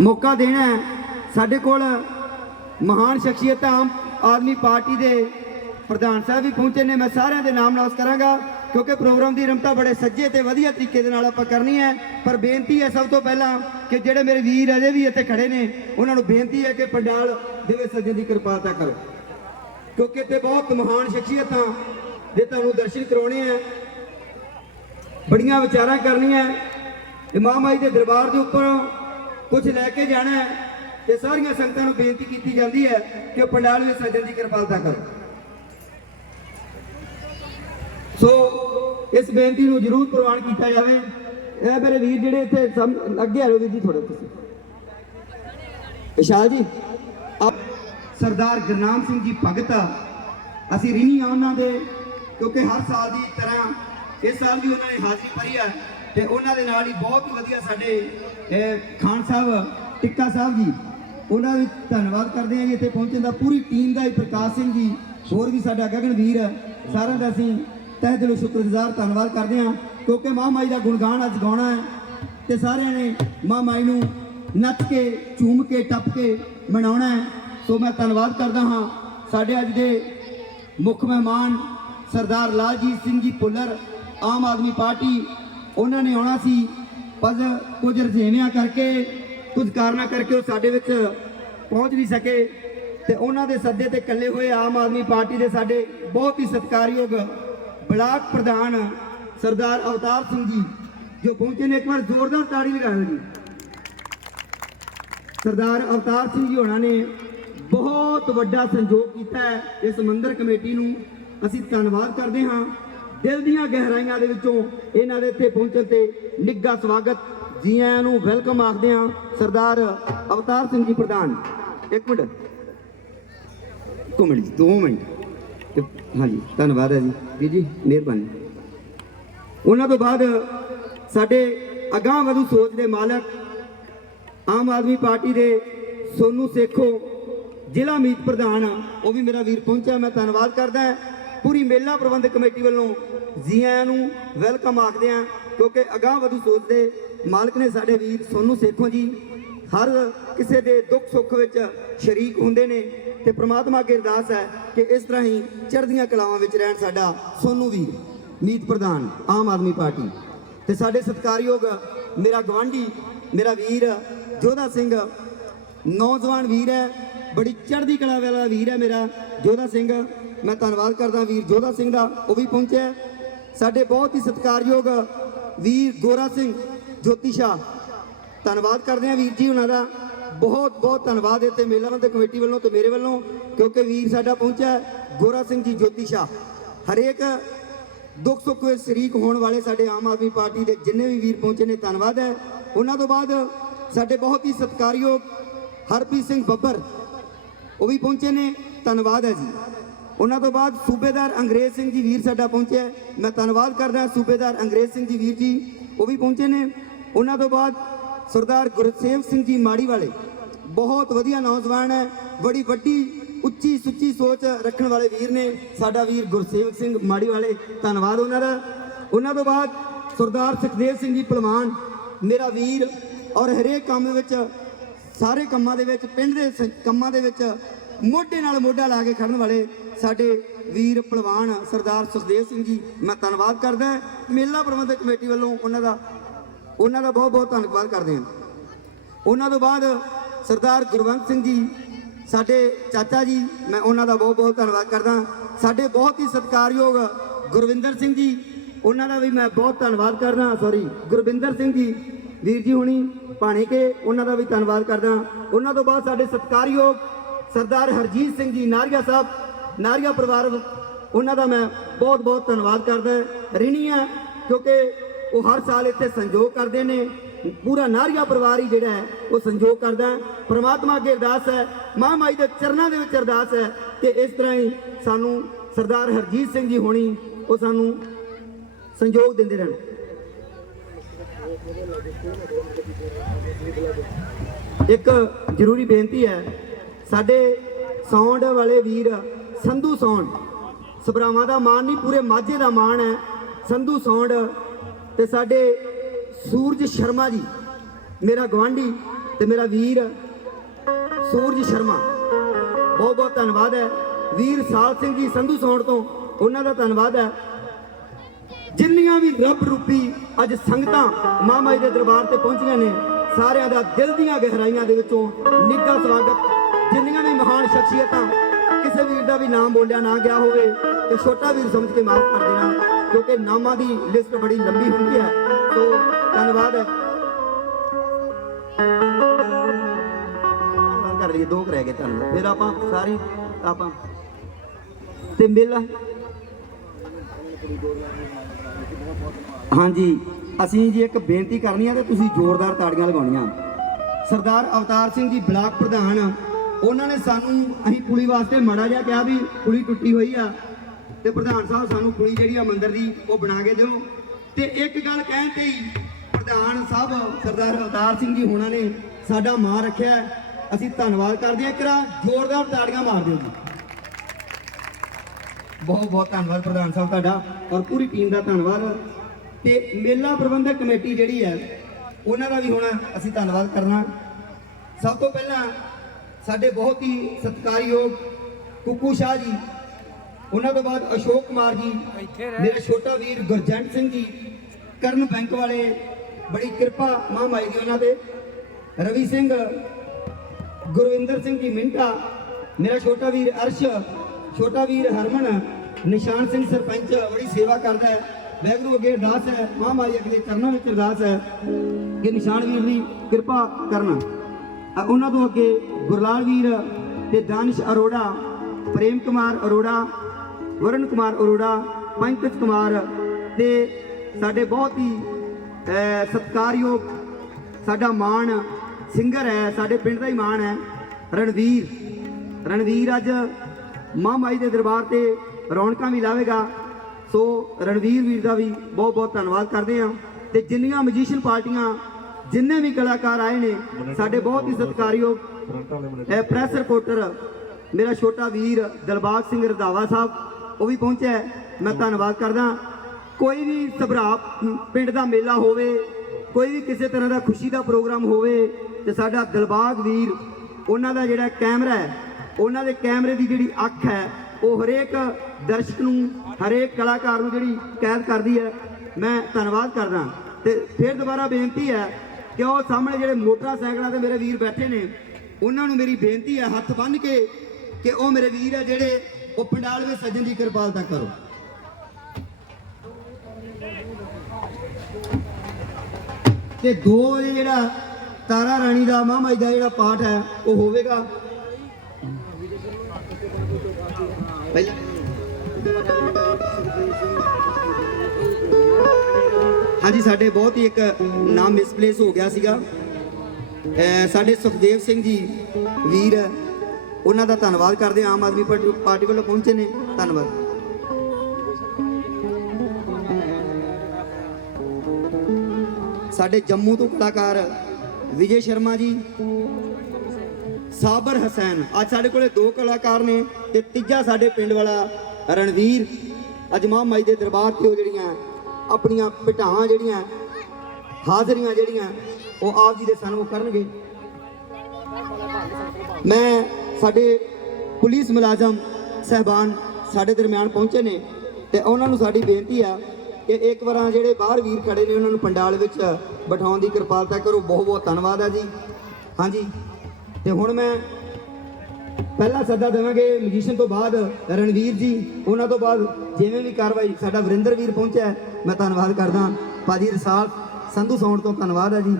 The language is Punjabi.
ਮੌਕਾ ਦੇਣਾ ਸਾਡੇ ਕੋਲ ਮਹਾਨ ਸ਼ਖਸੀਅਤ ਆਮ ਆਦਮੀ ਪਾਰਟੀ ਦੇ ਪ੍ਰਧਾਨ ਸਾਹਿਬ ਵੀ ਪਹੁੰਚੇ ਨੇ। ਮੈਂ ਸਾਰਿਆਂ ਦੇ ਨਾਮ ਲਾਸ਼ ਕਰਾਂਗਾ, ਕਿਉਂਕਿ ਪ੍ਰੋਗਰਾਮ ਦੀ ਰਮਤਾ ਬੜੇ ਸੱਜੇ ਤੇ ਵਧੀਆ ਤਰੀਕੇ ਦੇ ਨਾਲ ਆਪਾਂ ਕਰਨੀ ਹੈ। ਪਰ ਬੇਨਤੀ ਹੈ ਸਭ ਤੋਂ ਪਹਿਲਾਂ ਕਿ ਜਿਹੜੇ ਮੇਰੇ ਵੀਰ ਅਜੇ ਵੀ ਇੱਥੇ ਖੜੇ ਨੇ, ਉਹਨਾਂ ਨੂੰ ਬੇਨਤੀ ਹੈ ਕਿ ਪੰਡਾਲ ਦੇਵੇ ਸੱਜਣ ਦੀ ਕਿਰਪਾਲਤਾ ਕਰੋ। ਕਿਉਂਕਿ ਇੱਥੇ ਬਹੁਤ ਮਹਾਨ ਸ਼ਖਸੀਅਤਾਂ ਦੇ ਤੁਹਾਨੂੰ ਦਰਸ਼ਨ ਕਰਾਉਣੇ ਆ ਬੜੀਆਂ ਵਿਚਾਰਾਂ ਕਰਨੀਆਂ ਇਮਾਮ ਆਈ ਦੇ ਦਰਬਾਰ ਦੇ ਉੱਪਰ ਕੁਝ ਲੈ ਕੇ ਜਾਣਾ ਹੈ ਤੇ ਸਾਰੀਆਂ ਸੰਗਤਾਂ ਨੂੰ ਬੇਨਤੀ ਕੀਤੀ ਜਾਂਦੀ ਹੈ ਕਿ ਉਹ ਪੰਡਾਲ ਵਿੱਚ ਸੱਜਣ ਦੀ ਕਿਰਪਾਲਤਾ ਕਰੋ। ਸੋ ਇਸ ਬੇਨਤੀ ਨੂੰ ਜ਼ਰੂਰ ਪ੍ਰਵਾਨ ਕੀਤਾ ਜਾਵੇ। ਇਹ ਮੇਰੇ ਵੀਰ ਜਿਹੜੇ ਇੱਥੇ ਸਮ- ਅੱਗੇ ਆ ਜਾਓ ਵੀਰ ਜੀ ਥੋੜਾ ਤੁਸੀਂ। ਵਿਸ਼ਾਲ ਜੀ, ਆਪ ਸਰਦਾਰ ਗੁਰਨਾਮ ਸਿੰਘ ਜੀ ਭਗਤ ਅਸੀਂ ਰਿਣੀ ਆ ਉਹਨਾਂ ਦੇ, ਕਿਉਂਕਿ ਹਰ ਸਾਲ ਦੀ ਤਰ੍ਹਾਂ ਇਸ ਸਾਲ ਵੀ ਉਹਨਾਂ ਨੇ ਹਾਜ਼ਰੀ ਭਰੀ ਹੈ ਤੇ ਉਹਨਾਂ ਦੇ ਨਾਲ ਹੀ ਬਹੁਤ ਹੀ ਵਧੀਆ ਸਾਡੇ ਖਾਨ ਸਾਹਿਬ, ਟਿੱਕਾ ਸਾਹਿਬ ਜੀ, ਉਹਨਾਂ ਵੀ ਧੰਨਵਾਦ ਕਰਦੇ ਹਾਂ ਜੀ ਇੱਥੇ ਪਹੁੰਚਣ ਦਾ। ਪੂਰੀ ਟੀਮ ਦਾ ਹੀ ਪ੍ਰਕਾਸ਼ ਸਿੰਘ ਜੀ, ਹੋਰ ਵੀ ਸਾਡਾ ਗਗਨ ਵੀਰ ਸਾਰਿਆਂ ਦਾ ਅਸੀਂ ਤਹਿ ਦਿਲੋਂ ਸ਼ੁਕਰਗੁਜ਼ਾਰ, ਧੰਨਵਾਦ ਕਰਦੇ ਹਾਂ। ਕਿਉਂਕਿ ਮਾਂ ਮਾਈ ਦਾ ਗੁਣਗਾਨ ਅੱਜ ਗਾਉਣਾ ਹੈ ਤੇ ਸਾਰਿਆਂ ਨੇ ਮਾਂ ਮਾਈ ਨੂੰ ਨੱਚ ਕੇ, ਝੂਮ ਕੇ, ਟੱਪ ਕੇ ਮਨਾਉਣਾ ਹੈ। ਸੋ ਮੈਂ ਧੰਨਵਾਦ ਕਰਦਾ ਹਾਂ ਸਾਡੇ ਅੱਜ ਦੇ ਮੁੱਖ ਮਹਿਮਾਨ ਸਰਦਾਰ ਲਾਲਜੀਤ ਸਿੰਘ ਜੀ ਭੁੱਲਰ, ਆਮ ਆਦਮੀ ਪਾਰਟੀ ਉਹਨਾਂ ਨੇ ਆਉਣਾ ਸੀ, ਪਰ ਕੁਝ ਰਜੇਵਿਆਂ ਕਰਕੇ, ਕੁਝ ਕਾਰਨਾਂ ਕਰਕੇ ਉਹ ਸਾਡੇ ਵਿੱਚ ਪਹੁੰਚ ਨਹੀਂ ਸਕੇ ਤੇ ਉਹਨਾਂ ਦੇ ਸੱਦੇ ਤੇ ਇਕੱਲੇ ਹੋਏ ਆਮ ਆਦਮੀ ਪਾਰਟੀ ਦੇ ਸਾਡੇ ਬਹੁਤ ਹੀ ਸਤਿਕਾਰਯੋਗ ਬਲਾਕ ਪ੍ਰਧਾਨ ਸਰਦਾਰ ਅਵਤਾਰ ਸਿੰਘ ਜੀ, ਜੋ ਪਹੁੰਚੇ ਨੇ ਇੱਕ ਵਾਰ ਜ਼ੋਰਦਾਰ ਤਾੜੀ ਲਗਾਓ ਜੀ। ਸਰਦਾਰ ਅਵਤਾਰ ਸਿੰਘ ਜੀ ਹੋਣਾ ਨੇ ਬਹੁਤ ਵੱਡਾ ਸੰਯੋਗ ਕੀਤਾ ਹੈ ਇਸ ਮੰਦਰ ਕਮੇਟੀ ਨੂੰ। ਅਸੀਂ ਧੰਨਵਾਦ ਕਰਦੇ ਹਾਂ। ਦਿਲ ਦੀਆਂ ਗਹਿਰਾਈਆਂ ਦੇ ਵਿੱਚੋਂ ਇਹਨਾਂ ਦੇ ਇੱਥੇ ਪਹੁੰਚਣ ਤੇ ਨਿੱਘਾ ਸਵਾਗਤ। ਜੀ ਆਇਆਂ ਨੂੰ ਵੈਲਕਮ ਆਖਦੇ ਹਾਂ। ਸਰਦਾਰ ਅਵਤਾਰ ਸਿੰਘ ਜੀ ਪ੍ਰਧਾਨ। ਇੱਕ ਮਿੰਟ। ਇੱਕ ਮਿੰਟ ਜੀ, ਦੋ ਮਿੰਟ। ਹਾਂਜੀ ਧੰਨਵਾਦ ਹੈ ਜੀ। ਜੀ ਜੀ ਮਿਹਰਬਾਨੀ। ਉਹਨਾਂ ਤੋਂ ਬਾਅਦ ਸਾਡੇ ਅਗਾਂਹ ਵਧੂ ਸੋਚ ਦੇ ਮਾਲਕ ਆਮ ਆਦਮੀ ਪਾਰਟੀ ਦੇ ਸੋਨੂ ਸੇਖੋ ਜ਼ਿਲ੍ਹਾ ਮੀਤ ਪ੍ਰਧਾਨ ਉਹ ਵੀ ਮੇਰਾ ਵੀਰ ਪਹੁੰਚਿਆ। ਮੈਂ ਧੰਨਵਾਦ ਕਰਦਾ ਪੂਰੀ ਮੇਲਾ ਪ੍ਰਬੰਧਕ ਕਮੇਟੀ ਵੱਲੋਂ ਜੀ ਆਇਆਂ ਨੂੰ ਵੈਲਕਮ ਆਖਦੇ ਹਾਂ, ਕਿਉਂਕਿ ਅਗਾਂਹ ਵਧੂ ਸੋਚ ਦੇ ਮਾਲਕ ਨੇ ਸਾਡੇ ਵੀਰ ਸੋਨੂ ਸੇਖੋਂ ਜੀ, ਹਰ ਕਿਸੇ ਦੇ ਦੁੱਖ ਸੁੱਖ ਵਿੱਚ ਸ਼ਰੀਕ ਹੁੰਦੇ ਨੇ ਤੇ ਪ੍ਰਮਾਤਮਾ ਅੱਗੇ ਅਰਦਾਸ ਹੈ ਕਿ ਇਸ ਤਰ੍ਹਾਂ ਹੀ ਚੜ੍ਹਦੀਆਂ ਕਲਾਵਾਂ ਵਿੱਚ ਰਹਿਣ ਸਾਡਾ ਸੋਨੂ ਵੀਰ, ਮੀਤ ਪ੍ਰਧਾਨ, ਆਮ ਆਦਮੀ ਪਾਰਟੀ। ਤੇ ਸਾਡੇ ਸਤਿਕਾਰਯੋਗ ਮੇਰਾ ਗਵਾਂਢੀ ਮੇਰਾ ਵੀਰ ਜੋਧਾ ਸਿੰਘ, ਨੌਜਵਾਨ ਵੀਰ ਹੈ, ਬੜੀ ਚੜ੍ਹਦੀ ਕਲਾ ਵਾਲਾ ਵੀਰ ਹੈ ਮੇਰਾ ਜੋਧਾ ਸਿੰਘ। ਮੈਂ ਧੰਨਵਾਦ ਕਰਦਾ ਵੀਰ ਜੋਧਾ ਸਿੰਘ ਦਾ, ਉਹ ਵੀ ਪਹੁੰਚਿਆ ਸਾਡੇ ਬਹੁਤ ਹੀ ਸਤਿਕਾਰਯੋਗ ਵੀਰ ਗੋਰਾ ਸਿੰਘ ਜੋਤੀ ਸ਼ਾਹ। ਧੰਨਵਾਦ ਕਰਦੇ ਹਾਂ ਵੀਰ ਜੀ ਉਹਨਾਂ ਦਾ। ਬਹੁਤ ਬਹੁਤ ਧੰਨਵਾਦ ਇੱਥੇ ਮੇਲਾ ਤੇ ਕਮੇਟੀ ਵੱਲੋਂ ਤੇ ਮੇਰੇ ਵੱਲੋਂ, ਕਿਉਂਕਿ ਵੀਰ ਸਾਡਾ ਪਹੁੰਚਿਆ ਗੋਰਾ ਸਿੰਘ ਜੀ ਜੋਤੀ ਸ਼ਾਹ। ਹਰੇਕ ਦੁੱਖ ਸੁੱਖ ਵਿੱਚ ਸ਼ਰੀਕ ਹੋਣ ਵਾਲੇ ਸਾਡੇ ਆਮ ਆਦਮੀ ਪਾਰਟੀ ਦੇ ਜਿੰਨੇ ਵੀ ਵੀਰ ਪਹੁੰਚੇ ਨੇ, ਧੰਨਵਾਦ ਹੈ। ਉਹਨਾਂ ਤੋਂ ਬਾਅਦ ਸਾਡੇ ਬਹੁਤ ਹੀ ਸਤਿਕਾਰਯੋਗ ਹਰਪ੍ਰੀਤ ਸਿੰਘ ਬੱਬਰ, ਉਹ ਵੀ ਪਹੁੰਚੇ ਨੇ। ਧੰਨਵਾਦ ਹੈ ਜੀ। ਉਹਨਾਂ ਤੋਂ ਬਾਅਦ ਸੂਬੇਦਾਰ ਅੰਗਰੇਜ਼ ਸਿੰਘ ਜੀ ਵੀਰ ਸਾਡਾ ਪਹੁੰਚਿਆ ਮੈਂ ਧੰਨਵਾਦ ਕਰਦਾ ਸੂਬੇਦਾਰ ਅੰਗਰੇਜ਼ ਸਿੰਘ ਜੀ ਵੀਰ ਜੀ, ਉਹ ਵੀ ਪਹੁੰਚੇ ਨੇ। ਉਹਨਾਂ ਤੋਂ ਬਾਅਦ ਸਰਦਾਰ ਗੁਰਸੇਵ ਸਿੰਘ ਜੀ ਮਾੜੀ ਵਾਲੇ, ਬਹੁਤ ਵਧੀਆ ਨੌਜਵਾਨ ਹੈ, ਬੜੀ ਵੱਡੀ, ਉੱਚੀ ਸੁੱਚੀ ਸੋਚ ਰੱਖਣ ਵਾਲੇ ਵੀਰ ਨੇ ਸਾਡਾ ਵੀਰ ਗੁਰਸੇਵਕ ਸਿੰਘ ਮਾੜੀ ਵਾਲੇ, ਧੰਨਵਾਦ ਉਹਨਾਂ ਦਾ। ਉਹਨਾਂ ਤੋਂ ਬਾਅਦ ਸਰਦਾਰ ਸੁਖਦੇਵ ਸਿੰਘ ਜੀ ਪਹਿਲਵਾਨ, ਮੇਰਾ ਵੀਰ ਔਰ ਹਰੇਕ ਕੰਮ ਵਿੱਚ, ਸਾਰੇ ਕੰਮਾਂ ਦੇ ਵਿੱਚ, ਪਿੰਡ ਦੇ ਕੰਮਾਂ ਦੇ ਵਿੱਚ ਮੋਢੇ ਨਾਲ ਮੋਢਾ ਲਾ ਕੇ ਖੜਨ ਵਾਲੇ ਸਾਡੇ ਵੀਰ ਪਹਿਲਵਾਨ ਸਰਦਾਰ ਸੁਖਦੇਵ ਸਿੰਘ ਜੀ, ਮੈਂ ਧੰਨਵਾਦ ਕਰਦਾ ਮੇਲਾ ਪ੍ਰਬੰਧਕ ਕਮੇਟੀ ਵੱਲੋਂ ਉਹਨਾਂ ਦਾ ਉਹਨਾਂ ਦਾ ਬਹੁਤ ਬਹੁਤ ਧੰਨਵਾਦ ਕਰਦੇ ਹਾਂ। ਉਹਨਾਂ ਤੋਂ ਬਾਅਦ ਸਰਦਾਰ ਗੁਰਵੰਤ ਸਿੰਘ ਜੀ, ਸਾਡੇ ਚਾਚਾ ਜੀ, ਮੈਂ ਉਹਨਾਂ ਦਾ ਬਹੁਤ ਬਹੁਤ ਧੰਨਵਾਦ ਕਰਦਾ ਸਾਡੇ ਬਹੁਤ ਹੀ ਸਤਿਕਾਰਯੋਗ ਗੁਰਵਿੰਦਰ ਸਿੰਘ ਜੀ, ਉਹਨਾਂ ਦਾ ਵੀ ਮੈਂ ਬਹੁਤ ਧੰਨਵਾਦ ਕਰਦਾ ਸੌਰੀ ਗੁਰਵਿੰਦਰ ਸਿੰਘ ਜੀ, ਵੀਰ ਜੀ ਹੁਣੀ, ਭਾਣੇ ਕੇ ਉਹਨਾਂ ਦਾ ਵੀ ਧੰਨਵਾਦ ਕਰਦਾ ਉਹਨਾਂ ਤੋਂ ਬਾਅਦ ਸਾਡੇ ਸਤਿਕਾਰਯੋਗ ਸਰਦਾਰ ਹਰਜੀਤ ਸਿੰਘ ਜੀ, ਨਾਰੀਆ ਸਾਹਿਬ ਨਾਰੀਆ ਪਰਿਵਾਰ, ਉਹਨਾਂ ਦਾ ਮੈਂ ਬਹੁਤ ਬਹੁਤ ਧੰਨਵਾਦ ਕਰਦਾ ਰਿਣੀ ਆ ਕਿਉਂਕਿ ਉਹ ਹਰ ਸਾਲ ਇੱਥੇ ਸੰਯੋਗ ਕਰਦੇ ਨੇ। ਪੂਰਾ ਨਾਰੀਆ ਪਰਿਵਾਰ ਹੀ ਜਿਹੜਾ ਹੈ, ਉਹ ਸੰਯੋਗ ਕਰਦਾ ਹੈ। ਪ੍ਰਮਾਤਮਾ ਅੱਗੇ ਅਰਦਾਸ ਹੈ, ਮਾਂ ਮਾਈ ਦੇ ਚਰਨਾਂ ਦੇ ਵਿੱਚ ਅਰਦਾਸ ਹੈ ਕਿ ਇਸ ਤਰ੍ਹਾਂ ਹੀ ਸਾਨੂੰ ਸਰਦਾਰ ਹਰਜੀਤ ਸਿੰਘ ਜੀ ਹੋਣੀ, ਉਹ ਸਾਨੂੰ ਸੰਯੋਗ ਦਿੰਦੇ ਰਹਿਣ। ਇੱਕ ਜ਼ਰੂਰੀ ਬੇਨਤੀ ਹੈ, ਸਾਡੇ ਸੌਂਡ ਵਾਲੇ ਵੀਰ ਸੰਧੂ ਸੌਂਡ। ਸਭਰਾਵਾਂ ਦਾ ਮਾਣ ਨਹੀਂ, ਪੂਰੇ ਮਾਝੇ ਦਾ ਮਾਣ ਹੈ। ਸੰਧੂ ਸੌਂਡ ਤੇ ਸਾਡੇ ਸੂਰਜ ਸ਼ਰਮਾ ਜੀ, ਮੇਰਾ ਗਵਾਂਢੀ ਤੇ ਮੇਰਾ ਵੀਰ ਸੂਰਜ ਸ਼ਰਮਾ। ਬਹੁਤ ਬਹੁਤ ਧੰਨਵਾਦ ਹੈ। ਵੀਰ ਸਾਲ ਸਿੰਘ ਜੀ ਸੰਧੂ ਸੌਣ ਤੋਂ ਉਹਨਾਂ ਦਾ ਧੰਨਵਾਦ ਹੈ। ਜਿੰਨੀਆਂ ਵੀ ਰੱਬ ਰੂਪੀ ਅੱਜ ਸੰਗਤਾਂ ਮਾਮਾ ਜੀ ਦੇ ਦਰਬਾਰ ਤੇ ਪਹੁੰਚੀਆਂ ਨੇ, ਸਾਰਿਆਂ ਦਾ ਦਿਲ ਦੀਆਂ ਗਹਿਰਾਈਆਂ ਦੇ ਵਿੱਚੋਂ ਨਿੱਘਾ ਸਵਾਗਤ। ਜਿੰਨੀਆਂ ਵੀ ਮਹਾਨ ਸ਼ਖਸੀਅਤਾਂ ਕਿਸੇ ਵੀਰ ਦਾ ਵੀ ਨਾਮ ਬੋਲਿਆ ਨਾ ਗਿਆ ਹੋਵੇ ਤੇ ਛੋਟਾ ਵੀਰ ਸਮਝ ਕੇ ਮਾਫ ਕਰ ਦੇਣਾ, ਕਿਉਂਕਿ ਨਾਮਾਂ ਦੀ ਲਿਸਟ ਬੜੀ ਲੰਬੀ ਹੁੰਦੀ ਹੈ। ਸੋ ਧੰਨਵਾਦ। ਹੈ ਕਰ ਲਈਏ, ਦੋ ਰਹਿ ਗਏ ਧੰਨਵਾਦ ਫਿਰ ਆਪਾਂ ਸਾਰੀ, ਆਪਾਂ ਤੇ ਮਿਲ ਹਾਂਜੀ, ਅਸੀਂ ਜੀ ਇੱਕ ਬੇਨਤੀ ਕਰਨੀ ਆ ਤੇ ਤੁਸੀਂ ਜ਼ੋਰਦਾਰ ਤਾੜੀਆਂ ਲਗਾਉਣੀਆਂ। ਸਰਦਾਰ ਅਵਤਾਰ ਸਿੰਘ ਜੀ, ਬਲਾਕ ਪ੍ਰਧਾਨ ਉਹਨਾਂ ਨੇ ਸਾਨੂੰ, ਅਸੀਂ ਪੁਲੀ ਵਾਸਤੇ ਮਾੜਾ ਜਿਹਾ ਕਿਹਾ ਵੀ ਪੁਲੀ ਟੁੱਟੀ ਹੋਈ ਆ ਤੇ ਪ੍ਰਧਾਨ ਸਾਹਿਬ ਸਾਨੂੰ ਪੁਲੀ ਜਿਹੜੀ ਆ ਮੰਦਿਰ ਦੀ, ਉਹ ਬਣਾ ਕੇ ਦਿਓ। ਤੇ ਇੱਕ ਗੱਲ ਕਹਿਣ ਤੇ ਹੀ ਪ੍ਰਧਾਨ ਸਾਹਿਬ ਸਰਦਾਰ ਅਵਤਾਰ ਸਿੰਘ ਜੀ ਹੋਣਾ ਨੇ ਸਾਡਾ ਮਾਂ ਰੱਖਿਆ ਅਸੀਂ ਧੰਨਵਾਦ ਕਰਦੇ ਹਾਂ। ਕਿਰਾ ਜ਼ੋਰਦਾਰ ਤਾੜੀਆਂ ਮਾਰ ਦਿਓ ਜੀ। ਬਹੁਤ ਬਹੁਤ ਧੰਨਵਾਦ ਪ੍ਰਧਾਨ ਸਾਹਿਬ ਤੁਹਾਡਾ ਔਰ ਪੂਰੀ ਟੀਮ ਦਾ ਧੰਨਵਾਦ। ਤੇ ਮੇਲਾ ਪ੍ਰਬੰਧਕ ਕਮੇਟੀ ਜਿਹੜੀ ਹੈ, ਉਹਨਾਂ ਦਾ ਵੀ ਹੁਣ ਅਸੀਂ ਧੰਨਵਾਦ ਕਰਨਾ। ਸਭ ਤੋਂ ਪਹਿਲਾਂ ਸਾਡੇ ਬਹੁਤ ਹੀ ਸਤਿਕਾਰਯੋਗ ਕੁੱਕੂ ਸ਼ਾਹ ਜੀ। ਉਹਨਾਂ ਤੋਂ ਬਾਅਦ ਅਸ਼ੋਕ ਕੁਮਾਰ ਜੀ ਮੇਰਾ ਛੋਟਾ ਵੀਰ ਗੁਰਜੰਟ ਸਿੰਘ ਜੀ ਕਰਨ ਬੈਂਕ ਵਾਲੇ ਬੜੀ ਕਿਰਪਾ ਮਹਾਮਾਈ ਦੀ ਉਹਨਾਂ ਤੇ। ਰਵੀ ਸਿੰਘ ਗੁਰਵਿੰਦਰ ਸਿੰਘ ਜੀ ਮਿੰਟਾ ਮੇਰਾ ਛੋਟਾ ਵੀਰ ਅਰਸ਼ ਛੋਟਾ ਵੀਰ ਹਰਮਨ ਨਿਸ਼ਾਨ ਸਿੰਘ ਸਰਪੰਚ ਬੜੀ ਸੇਵਾ ਕਰਦਾ ਹੈ। ਵੈਗਰੂ ਅੱਗੇ ਅਰਦਾਸ ਹੈ ਮਹਾਮਾਈ ਅੱਗੇ ਚਰਨਾਂ ਵਿੱਚ ਅਰਦਾਸ ਹੈ। ਕਿ ਨਿਸ਼ਾਨ ਵੀਰ ਦੀ ਕਿਰਪਾ ਕਰਨਾ। ਉਹਨਾਂ ਤੋਂ ਅੱਗੇ ਗੁਰਲਾਲ ਵੀਰ ਤੇ ਦਾਨਿਸ਼ ਅਰੋੜਾ, ਪ੍ਰੇਮ ਕੁਮਾਰ ਅਰੋੜਾ ਵਰਨ ਕੁਮਾਰ ਅਰੋੜਾ, ਪੰਕਜ ਕੁਮਾਰ ਤੇ ਸਾਡੇ ਬਹੁਤ ਹੀ ਸਤਿਕਾਰਯੋਗ ਸਾਡਾ ਮਾਣ ਸਿੰਗਰ ਹੈ, ਸਾਡੇ ਪਿੰਡ ਦਾ ਹੀ ਮਾਣ ਹੈ, ਰਣਵੀਰ। ਰਣਵੀਰ ਅੱਜ ਮਾਂ ਮਾਈ ਦੇ ਦਰਬਾਰ ਤੇ ਰੌਣਕਾਂ ਵੀ ਲਾਵੇਗਾ। ਸੋ ਰਣਵੀਰ ਵੀਰ ਦਾ ਵੀ ਬਹੁਤ ਬਹੁਤ ਧੰਨਵਾਦ ਕਰਦੇ ਹਾਂ ਤੇ ਜਿੰਨੀਆਂ ਮਜੀਸ਼ੀਅਨ ਪਾਰਟੀਆਂ ਜਿੰਨੇ ਵੀ ਕਲਾਕਾਰ ਆਏ ਨੇ ਸਾਡੇ ਬਹੁਤ ਹੀ ਸਤਿਕਾਰਯੋਗ ਇਹ ਪ੍ਰੈਸ ਰਿਪੋਰਟਰ ਮੇਰਾ ਛੋਟਾ ਵੀਰ ਦਿਲਬਾਗ ਸਿੰਘ ਰਧਾਵਾ ਸਾਹਿਬ ਉਹ ਵੀ ਪਹੁੰਚਿਆ। ਮੈਂ ਧੰਨਵਾਦ ਕਰਦਾ ਕੋਈ ਵੀ ਸਭਰਾ ਪਿੰਡ ਦਾ ਮੇਲਾ ਹੋਵੇ ਕੋਈ ਵੀ ਕਿਸੇ ਤਰ੍ਹਾਂ ਦਾ ਖੁਸ਼ੀ ਦਾ ਪ੍ਰੋਗਰਾਮ ਹੋਵੇ ਤੇ ਸਾਡਾ ਦਿਲਬਾਗ ਵੀਰ ਉਹਨਾਂ ਦਾ ਜਿਹੜਾ ਕੈਮਰਾ ਹੈ ਉਹਨਾਂ ਦੇ ਕੈਮਰੇ ਦੀ ਜਿਹੜੀ ਅੱਖ ਹੈ ਉਹ ਹਰੇਕ ਦਰਸ਼ਕ ਨੂੰ ਹਰੇਕ ਕਲਾਕਾਰ ਨੂੰ ਜਿਹੜੀ ਕੈਦ ਕਰਦੀ ਹੈ ਮੈਂ ਧੰਨਵਾਦ ਕਰਦਾ ਤੇ ਫਿਰ ਦੁਬਾਰਾ ਬੇਨਤੀ ਹੈ ਕਿ ਉਹ ਸਾਹਮਣੇ ਜਿਹੜੇ ਮੋਟਰਸਾਈਕਲਾਂ ਤੇ ਮੇਰੇ ਵੀਰ ਬੈਠੇ ਨੇ, ਉਹਨਾਂ ਨੂੰ ਮੇਰੀ ਬੇਨਤੀ ਹੈ ਹੱਥ ਬੰਨ੍ਹ ਕੇ ਕਿ ਉਹ ਮੇਰੇ ਵੀਰ ਹੈ ਜਿਹੜੇ ਉਹ ਪੰਡਾਲ ਵਿੱਚ ਸੱਜਣ ਦੀ ਕਿਰਪਾਲਤਾ ਕਰੋ। ਤੇ ਦੋ ਵਜੇ ਜਿਹੜਾ ਤਾਰਾ ਰਾਣੀ ਦਾ ਮਹਾਮਾਈ ਦਾ ਜਿਹੜਾ ਪਾਠ ਹੈ, ਉਹ ਹੋਵੇਗਾ। ਪਹਿਲਾਂ ਹਾਂਜੀ, ਸਾਡੇ ਬਹੁਤ ਹੀ ਇੱਕ ਨਾਮ ਮਿਸਪਲੇਸ ਹੋ ਗਿਆ ਸੀਗਾ। ਸਾਡੇ ਸੁਖਦੇਵ ਸਿੰਘ ਜੀ ਵੀਰ, ਉਹਨਾਂ ਦਾ ਧੰਨਵਾਦ ਕਰਦੇ ਆਮ ਆਦਮੀ ਪਾਰਟੀ ਵੱਲੋਂ ਪਹੁੰਚੇ ਨੇ। ਧੰਨਵਾਦ। ਸਾਡੇ ਜੰਮੂ ਤੋਂ ਕਲਾਕਾਰ ਵਿਜੇ ਸ਼ਰਮਾ ਜੀ, ਸਾਬਰ ਹਸੈਨ, ਅੱਜ ਸਾਡੇ ਕੋਲੇ ਦੋ ਕਲਾਕਾਰ ਨੇ ਤੇ ਤੀਜਾ ਸਾਡੇ ਪਿੰਡ ਵਾਲਾ ਰਣਵੀਰ, ਅੱਜ ਮਾਂ ਮਾਈ ਦੇ ਦਰਬਾਰ ਤੇ ਉਹ ਜਿਹੜੀਆਂ ਆਪਣੀਆਂ ਭਟਾਵਾਂ ਜਿਹੜੀਆਂ, ਹਾਜ਼ਰੀਆਂ ਜਿਹੜੀਆਂ, ਉਹ ਆਪ ਜੀ ਦੇ ਸਨਮੁਖ ਕਰਨਗੇ। ਮੈਂ ਸਾਡੇ ਪੁਲਿਸ ਮੁਲਾਜ਼ਮ ਸਹਿਬਾਨ ਸਾਡੇ ਦਰਮਿਆਨ ਪਹੁੰਚੇ ਨੇ ਤੇ ਉਹਨਾਂ ਨੂੰ ਸਾਡੀ ਬੇਨਤੀ ਆ ਕਿ ਇੱਕ ਵਾਰਾਂ ਜਿਹੜੇ ਬਾਹਰ ਵੀਰ ਖੜੇ ਨੇ, ਉਹਨਾਂ ਨੂੰ ਪੰਡਾਲ ਵਿੱਚ ਬਿਠਾਉਣ ਦੀ ਕਿਰਪਾਲਤਾ ਕਰੋ। ਬਹੁਤ ਬਹੁਤ ਧੰਨਵਾਦ ਆ ਜੀ। ਹਾਂਜੀ। ਤੇ ਹੁਣ ਮੈਂ ਪਹਿਲਾ ਸੱਦਾ ਦੇਵਾਂਗੇ ਮਜੀਸ਼ੀਅਨ ਤੋਂ ਬਾਅਦ ਰਣਵੀਰ ਜੀ, ਉਹਨਾਂ ਤੋਂ ਬਾਅਦ ਜਿਵੇਂ ਵੀ ਕਾਰਵਾਈ, ਸਾਡਾ ਵਰਿੰਦਰ ਵੀਰ ਪਹੁੰਚਿਆ। ਮੈਂ ਧੰਨਵਾਦ ਕਰਦਾ। ਭਾਜੀ ਰਸਾਲ ਸੰਧੂ ਸੌਣ ਤੋਂ ਧੰਨਵਾਦ ਹੈ ਜੀ।